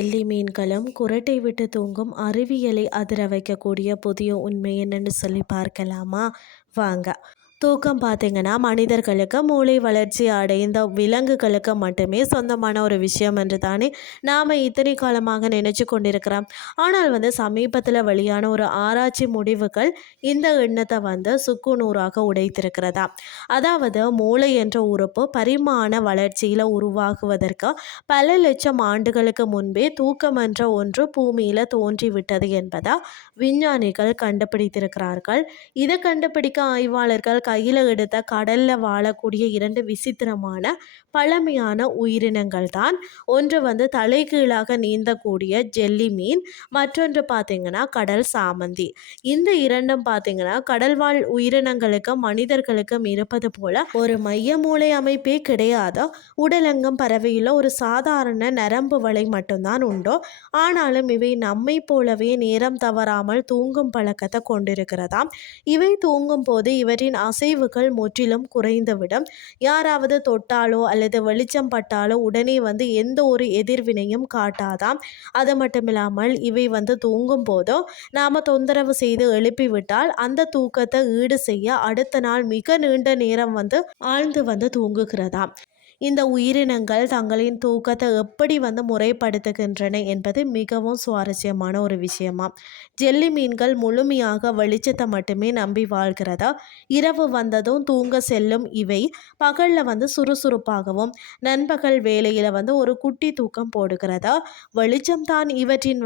Jelly மீன்களும் குறட்டை விட்டு தூங்கும் அறிவியலை அதிர வைக்கக்கூடிய புதிய உண்மை என்னன்னு சொல்லி பார்க்கலாமா? வாங்க. தூக்கம் பார்த்தீங்கன்னா மனிதர்களுக்கு மூளை வளர்ச்சி அடைந்த விலங்குகளுக்கு மட்டுமே சொந்தமான ஒரு விஷயம் என்று தானே நாம் இத்தனை காலமாக நினைச்சு கொண்டிருக்கிறோம். ஆனால் சமீபத்தில் வெளியான ஒரு ஆராய்ச்சி முடிவுகள் இந்த எண்ணத்தை சுக்குநூறாக உடைத்திருக்கிறதா. அதாவது மூளை என்ற உறுப்பு பரிமாண வளர்ச்சியில் உருவாகுவதற்கு பல லட்சம் ஆண்டுகளுக்கு முன்பே தூக்கம் என்ற ஒன்று பூமியில் தோன்றிவிட்டது என்பதா விஞ்ஞானிகள் கண்டுபிடித்திருக்கிறார்கள். இதை கண்டுபிடிக்க ஆய்வாளர்கள் கையில் எடுத்த கடல்ல வாழக்கூடிய இரண்டு விசித்திரமான பழமையான உயிரினங்கள் தான். ஒன்று தலைகீழாக நீந்தக்கூடிய ஜெல்லி மீன், மற்றொன்று பார்த்தீங்கன்னா கடல் சாமந்தி. இந்த இரண்டும் பார்த்தீங்கன்னா கடல்வாழ் உயிரினங்களுக்கு மனிதர்களுக்கும் இருப்பது போல ஒரு மைய மூளை அமைப்பே கிடையாது. உடலெங்கும் பரவியுள்ள ஒரு சாதாரண நரம்பு வலை மட்டும்தான் உண்டோ. ஆனாலும் இவை நம்மை போலவே நேரம் தவறாமல் தூங்கும் பழக்கத்தை கொண்டிருக்கிறதாம். இவை தூங்கும் போது இவற்றின் அசைவுகள் முற்றிலும் குறைந்துவிடும். யாராவது தொட்டாலோ அல்லது வெளிச்சம் பட்டாலோ உடனே எந்த ஒரு எதிர்வினையும் காட்டாதாம். அது மட்டுமில்லாமல் இவை தூங்கும் போதோ நாம் தொந்தரவு செய்து எழுப்பிவிட்டால் அந்த தூக்கத்தை ஈடு செய்ய அடுத்த நாள் மிக நீண்ட நேரம் ஆழ்ந்து தூங்குகிறதாம். இந்த உயிரினங்கள் தங்களின் தூக்கத்தை எப்படி முறைப்படுத்துகின்றன என்பது மிகவும் சுவாரஸ்யமான ஒரு விஷயமா. ஜெல்லி மீன்கள் முழுமையாக வெளிச்சத்தை மட்டுமே நம்பி வாழ்கிறதா. இரவு வந்ததும் தூங்க செல்லும் இவை பகலில் சுறுசுறுப்பாகவும் நண்பகல் வேளையில் ஒரு குட்டி தூக்கம் போடுகிறதா. வெளிச்சம் தான் இவற்றின்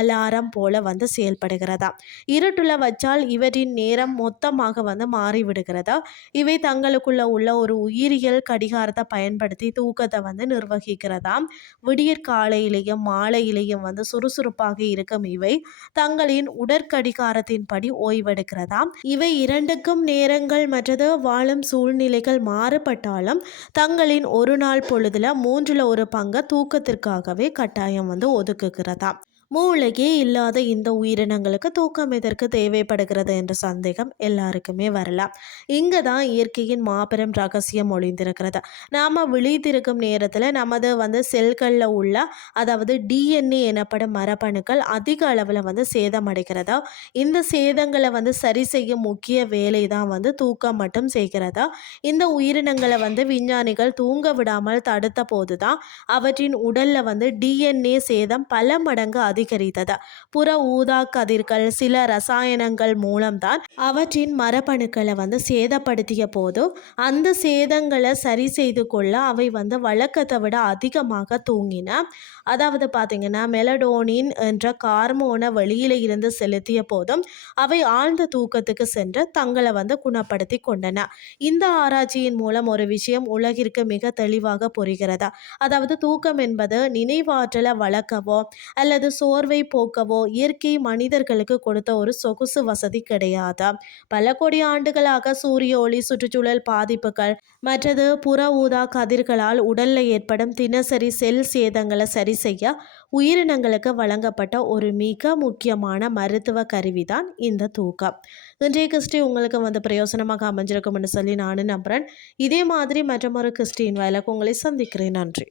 அலாரம் போல செயல்படுகிறதா. இருட்டுல வச்சால் இவற்றின் நேரம் மொத்தமாக மாறிவிடுகிறதா. இவை தங்களுக்குள்ள உள்ள ஒரு உயிரியல் கடிகாரத்தை பயன்படுத்தி தூக்கத்தை நிர்வகிக்கிறதாம். விடியற் காலையிலையும் மாலையிலையும் சுறுசுறுப்பாக இருக்கும் இவை தங்களின் உடற்கடிகாரத்தின்படி ஓய்வெடுக்கிறதாம். இவை இரண்டுக்கும் நேரங்கள் மற்றது வாழும் சூழ்நிலைகள் மாறுபட்டாலும் தங்களின் ஒரு நாள் பொழுதுல 1/3 தூக்கத்திற்காகவே கட்டாயம் ஒதுக்குகிறதாம். மூளையே இல்லாத இந்த உயிரினங்களுக்கு தூக்கம் எதற்கு தேவைப்படுகிறது என்ற சந்தேகம் எல்லாருக்குமே வரலாம். இங்கே தான் இயற்கையின் மாபெரும் ரகசியம் ஒளிந்திருக்கிறது. நாம் விழித்திருக்கும் நேரத்தில் நமது செல்களில் உள்ள அதாவது டிஎன்ஏ எனப்படும் மரபணுக்கள் அதிக அளவில் சேதமடைகிறதா. இந்த சேதங்களை சரி செய்யும் முக்கிய வேலை தான் தூக்கம் மட்டும் செய்கிறதா. இந்த உயிரினங்களை விஞ்ஞானிகள் தூங்க விடாமல் தடுத்த போது தான் அவற்றின் உடலில் டிஎன்ஏ சேதம் பல மடங்கு அதிகரித்தது. புற ஊதா கதிர்கள் சில ரசாயனங்கள் மூலம்தான் அவற்றின் மரபணுக்களை சேதப்படுத்திய போது அந்த சேதங்களை சரி செய்து கொள்ள அவை வழக்கத்தை விட அதிகமாக தூங்கின. அதாவது பார்த்தீங்கன்னா மெலடோனின் என்ற ஹார்மோனை வெளியில இருந்து செலுத்திய போதும் அவை ஆழ்ந்த தூக்கத்துக்கு சென்று தங்களை குணப்படுத்தி கொண்டன. இந்த ஆராய்ச்சியின் மூலம் ஒரு விஷயம் உலகிற்கு மிக தெளிவாக புரிகிறது. அதாவது தூக்கம் என்பது நினைவாற்றலை வளர்க்கவோ அல்லது சோர்வை போக்கவோ இயற்கை மனிதர்களுக்கு கொடுத்த ஒரு சொகுசு வசதி கிடையாது. பல கோடி ஆண்டுகளாக சூரிய ஒளி, சுற்றுச்சூழல் பாதிப்புகள் மற்றது புற ஊதா கதிர்களால் உடலில் ஏற்படும் தினசரி செல் சேதங்களை சரி செய்ய உயிரினங்களுக்கு வழங்கப்பட்ட ஒரு மிக முக்கியமான மருத்துவ கருவிதான் இந்த தூக்கம். இன்றைய கிறிஸ்டி உங்களுக்கு பிரயோசனமாக அமைஞ்சிருக்கும்னு சொல்லி நானும் நம்புகிறேன். இதே மாதிரி மற்றொரு கிறிஸ்டின் வாயிலாக உங்களை சந்திக்கிறேன். நன்றி.